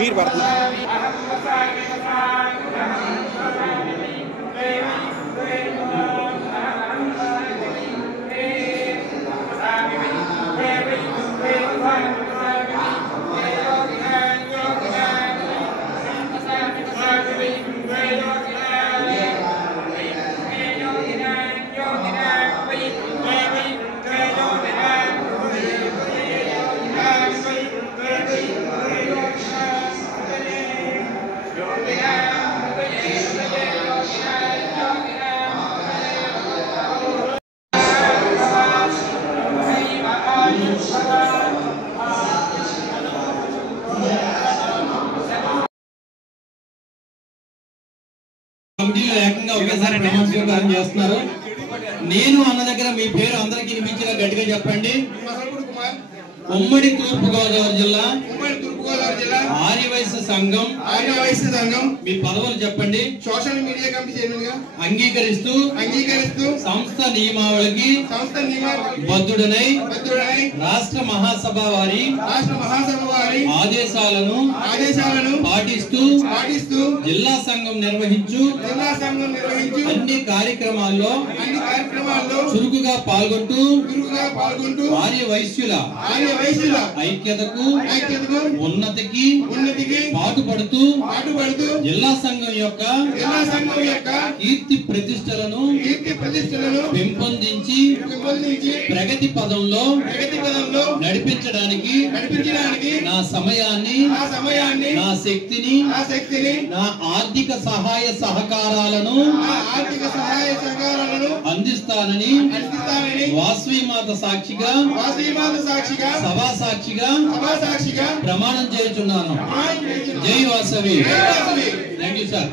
మీరు పడుతున్నారు కమిటీలో ఏకంగా ఒకేసారి ప్రమాణ స్వీకారం చేస్తున్నారు. నేను అన్న దగ్గర మీ పేరు అందరికీ వినిపించిన గట్టిగా చెప్పండి. ఉమ్మడి తూర్పుగోదావరి జిల్లా ఆర్యవైశ్య సంఘం మీ పదవులు చెప్పండి. సోషల్ మీడియా కమిటీ చైర్మన్ గా అంగీకరిస్తూ సంస్థ నియమావళికి బద్ధుడనై రాష్ట్ర మహాసభ వారి ఆదేశాలను పాటిస్తూ జిల్లా సంఘం నిర్వహించు అన్ని కార్యక్రమాల్లో చురుకుగా పాల్గొంటూ ఆర్య వైశ్యుల ఐక్యతకు ఉన్నతికి పాటుపడుతూ జిల్లా సంఘం యొక్క కీర్తి ప్రతిష్టలను పెంపొందించి ప్రగతి పదంలో నడిపించడానికి నా సమయాన్ని నా శక్తిని నా ఆర్థిక సహాయ సహకారాలను అందిస్తానని వాసవి మాత సాక్షిగా సభా సాక్షిగా ప్రమాణం చేస్తున్నాను. జై వాసవి. Thank you sir.